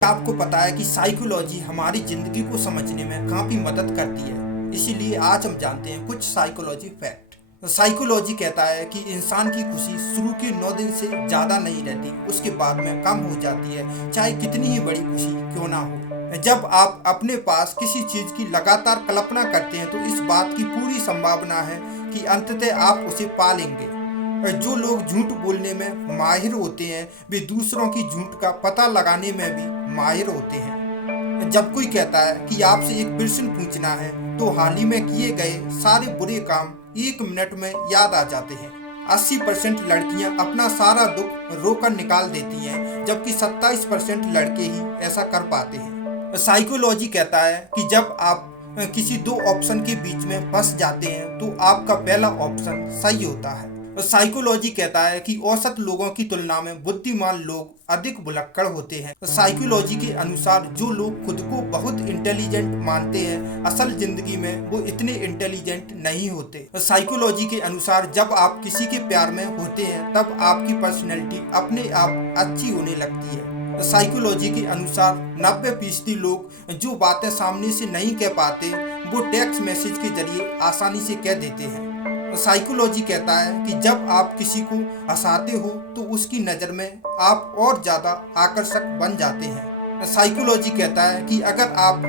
आपको पता है कि साइकोलॉजी हमारी जिंदगी को समझने में काफी मदद करती है। इसीलिए आज हम जानते हैं कुछ साइकोलॉजी फैक्ट। साइकोलॉजी कहता है कि इंसान की खुशी शुरू के 9 दिन से ज्यादा नहीं रहती, उसके बाद में कम हो जाती है, चाहे कितनी ही बड़ी खुशी क्यों ना हो। जब आप अपने पास किसी चीज की लगातार कल्पना करते हैं तो इस बात की पूरी संभावना है कि अंततः आप उसे पा लेंगे। जो लोग झूठ बोलने में माहिर होते हैं वे दूसरों की झूठ का पता लगाने में भी माहिर होते हैं। जब कोई कहता है कि आपसे एक प्रश्न पूछना है तो हाल ही में किए गए सारे बुरे काम 1 मिनट में याद आ जाते हैं। 80% लड़कियां अपना सारा दुख रोकर निकाल देती हैं, जबकि 27% लड़के ही ऐसा कर पाते हैं। साइकोलॉजी कहता है कि जब आप किसी 2 ऑप्शन के बीच में फंस जाते हैं तो आपका पहला ऑप्शन सही होता है। साइकोलॉजी कहता है कि औसत लोगों की तुलना में बुद्धिमान लोग अधिक भुलक्कड़ होते हैं। साइकोलॉजी के अनुसार जो लोग खुद को बहुत इंटेलिजेंट मानते हैं, असल जिंदगी में वो इतने इंटेलिजेंट नहीं होते। साइकोलॉजी के अनुसार जब आप किसी के प्यार में होते हैं तब आपकी पर्सनैलिटी अपने आप अच्छी होने लगती है। साइकोलॉजी के अनुसार 90% लोग जो बातें सामने से नहीं कह पाते वो टेक्स्ट मैसेज के जरिए आसानी से कह देते हैं। साइकोलॉजी कहता है कि जब आप किसी को हंसाते हो तो उसकी नज़र में आप और ज़्यादा आकर्षक बन जाते हैं। साइकोलॉजी कहता है कि अगर आप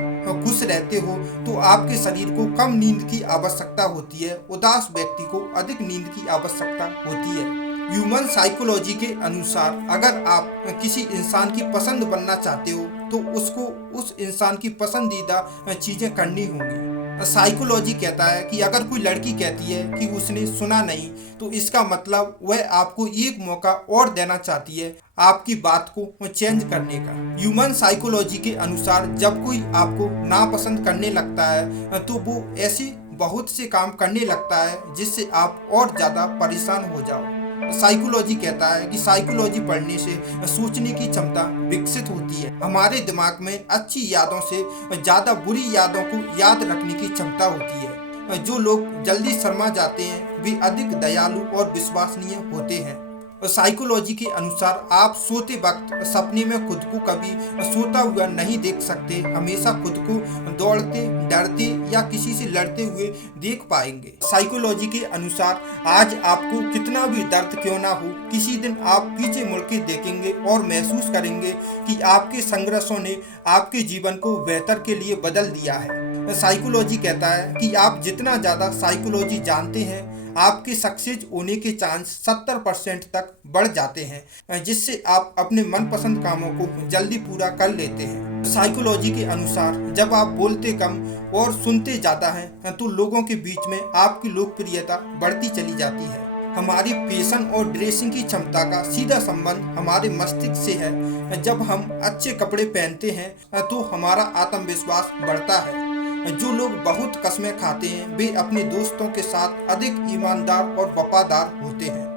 खुश रहते हो तो आपके शरीर को कम नींद की आवश्यकता होती है, उदास व्यक्ति को अधिक नींद की आवश्यकता होती है। ह्यूमन साइकोलॉजी के अनुसार अगर आप किसी इंसान की पसंद बनना चाहते हो तो उसको उस इंसान की पसंदीदा चीज़ें करनी होंगी। साइकोलॉजी कहता है कि अगर कोई लड़की कहती है कि उसने सुना नहीं तो इसका मतलब वह आपको एक मौका और देना चाहती है आपकी बात को चेंज करने का। ह्यूमन साइकोलॉजी के अनुसार जब कोई आपको नापसंद करने लगता है तो वो ऐसे बहुत से काम करने लगता है जिससे आप और ज़्यादा परेशान हो जाओ। साइकोलॉजी कहता है कि साइकोलॉजी पढ़ने से सोचने की क्षमता विकसित होती है। हमारे दिमाग में अच्छी यादों से ज़्यादा बुरी यादों को याद रखने की क्षमता होती है। जो लोग जल्दी शर्मा जाते हैं वे अधिक दयालु और विश्वसनीय होते हैं। साइकोलॉजी के अनुसार आप सोते वक्त सपने में खुद को कभी सोता हुआ नहीं देख सकते, हमेशा खुद को दौड़ते, डरते या किसी से लड़ते हुए देख पाएंगे। साइकोलॉजी के अनुसार आज आपको कितना भी दर्द क्यों ना हो, किसी दिन आप पीछे मुड़ के देखेंगे और महसूस करेंगे कि आपके संघर्षों ने आपके जीवन को बेहतर के लिए बदल दिया है। साइकोलॉजी कहता है कि आप जितना ज़्यादा साइकोलॉजी जानते हैं आपके सक्सेस होने के चांस 70% तक बढ़ जाते हैं, जिससे आप अपने मनपसंद कामों को जल्दी पूरा कर लेते हैं। साइकोलॉजी के अनुसार जब आप बोलते कम और सुनते ज़्यादा हैं तो लोगों के बीच में आपकी लोकप्रियता बढ़ती चली जाती है। हमारी फैशन और ड्रेसिंग की क्षमता का सीधा संबंध हमारे मस्तिष्क से है। जब हम अच्छे कपड़े पहनते हैं तो हमारा आत्मविश्वास बढ़ता है। जो लोग बहुत कस्में खाते हैं वे अपने दोस्तों के साथ अधिक ईमानदार और वफादार होते हैं।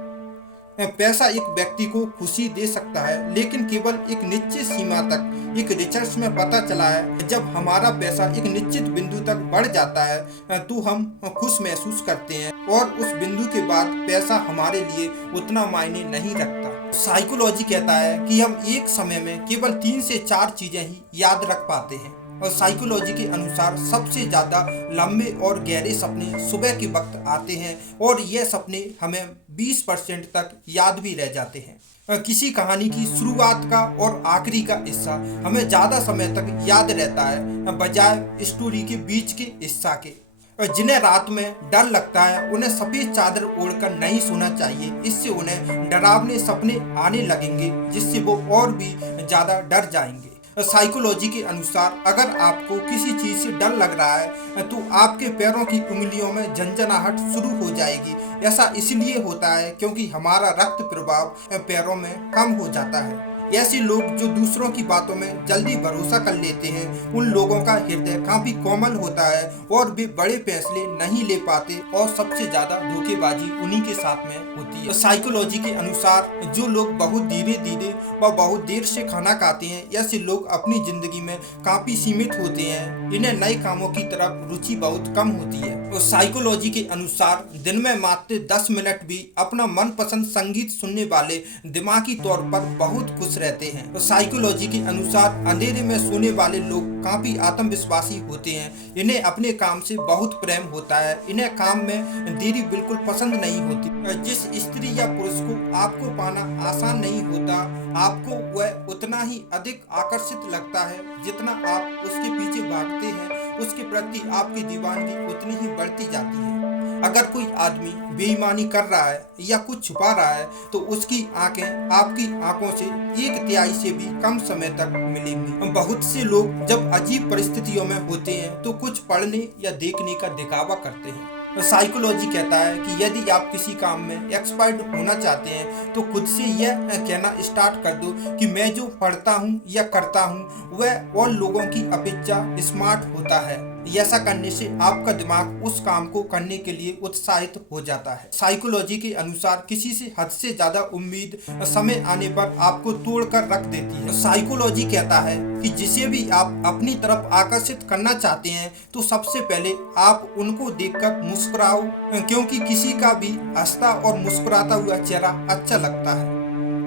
पैसा एक व्यक्ति को खुशी दे सकता है लेकिन केवल एक निश्चित सीमा तक। एक रिसर्च में पता चला है जब हमारा पैसा एक निश्चित बिंदु तक बढ़ जाता है तो हम खुश महसूस करते हैं और उस बिंदु के बाद पैसा हमारे लिए उतना मायने नहीं रखता। साइकोलॉजी कहता है कि हम एक समय में केवल 3 से 4 चीजें ही याद रख पाते हैं और साइकोलॉजी के अनुसार सबसे ज़्यादा लंबे और गहरे सपने सुबह के वक्त आते हैं और ये सपने हमें 20% तक याद भी रह जाते हैं। किसी कहानी की शुरुआत का और आखिरी का हिस्सा हमें ज़्यादा समय तक याद रहता है बजाय स्टोरी के बीच के हिस्सा के। जिन्हें रात में डर लगता है उन्हें सफ़ेद चादर ओढ़कर नहीं सोना चाहिए, इससे उन्हें डरावने सपने आने लगेंगे जिससे वो और भी ज़्यादा डर जाएंगे। साइकोलॉजी के अनुसार अगर आपको किसी चीज़ से डर लग रहा है तो आपके पैरों की उंगलियों में झंझनाहट शुरू हो जाएगी। ऐसा इसलिए होता है क्योंकि हमारा रक्त प्रवाह पैरों में कम हो जाता है। ऐसे लोग जो दूसरों की बातों में जल्दी भरोसा कर लेते हैं उन लोगों का हृदय काफी कोमल होता है और वे बड़े फैसले नहीं ले पाते और सबसे ज्यादा धोखेबाजी उन्हीं के साथ में होती है। साइकोलॉजी के अनुसार जो लोग बहुत धीरे धीरे व बहुत देर से खाना खाते हैं ऐसे लोग अपनी जिंदगी में काफी सीमित होते हैं। इन्हें नए कामों की तरफ रुचि बहुत कम होती है। तो साइकोलॉजी के अनुसार दिन में मात्र 10 मिनट भी अपना मनपसंद संगीत सुनने वाले दिमागी तौर पर बहुत खुश खुश रहते हैं। तो साइकोलॉजी के अनुसार अंधेरे में सोने वाले लोग काफी आत्मविश्वासी होते हैं। इन्हें अपने काम से बहुत प्रेम होता है। इन्हें काम में देरी बिल्कुल पसंद नहीं होती। जिस स्त्री या पुरुष को आपको पाना आसान नहीं होता, आपको वह उतना ही अधिक आकर्षित लगता है। जितना आप उसके पीछे भागते हैं, उसके प्रति आपकी दीवानगी उतनी ही बढ़ती जाती है। अगर कोई आदमी बेईमानी कर रहा है या कुछ छुपा रहा है, तो उसकी आंखें आपकी आंखों से 1/3 से भी कम समय तक मिलेंगी। बहुत से लोग जब अजीब परिस्थितियों में होते हैं तो कुछ पढ़ने या देखने का दिखावा करते हैं। साइकोलॉजी कहता है कि यदि आप किसी काम में एक्सपर्ट होना चाहते हैं, तो खुद से यह कहना स्टार्ट कर दो कि मैं जो पढ़ता हूँ या करता हूँ वह और लोगों की अपेक्षा स्मार्ट होता है। ऐसा करने से आपका दिमाग उस काम को करने के लिए उत्साहित हो जाता है। साइकोलॉजी के अनुसार किसी से हद से ज्यादा उम्मीद समय आने पर आपको तोड़कर रख देती है। साइकोलॉजी कहता है कि जिसे भी आप अपनी तरफ आकर्षित करना चाहते हैं, तो सबसे पहले आप उनको देखकर मुस्कुराओ, क्योंकि किसी का भी हंसता और मुस्कुराता हुआ चेहरा अच्छा लगता है।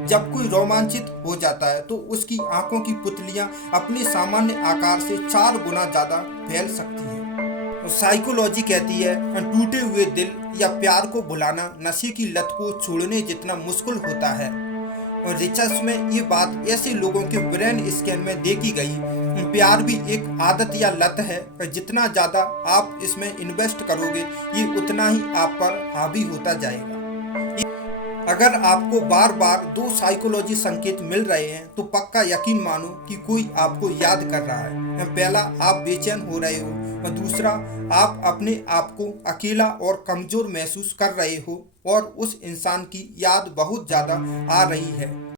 जब कोई रोमांचित हो जाता है तो उसकी आंखों की पुतलियां अपने सामान्य आकार से 4 गुना ज्यादा फैल सकती है। साइकोलॉजी कहती है टूटे हुए दिल या प्यार को भुलाना नशे की लत को छोड़ने जितना मुश्किल होता है। और रिसर्च में ये बात ऐसे लोगों के ब्रेन स्कैन में देखी गई। प्यार भी एक आदत या लत है। जितना ज्यादा आप इसमें इन्वेस्ट करोगे, ये उतना ही आप पर हावी होता जाएगा। अगर आपको बार बार 2 साइकोलॉजी संकेत मिल रहे हैं, तो पक्का यकीन मानो कि कोई आपको याद कर रहा है। पहला, आप बेचैन हो रहे हो, और दूसरा, आप अपने आप को अकेला और कमजोर महसूस कर रहे हो और उस इंसान की याद बहुत ज्यादा आ रही है।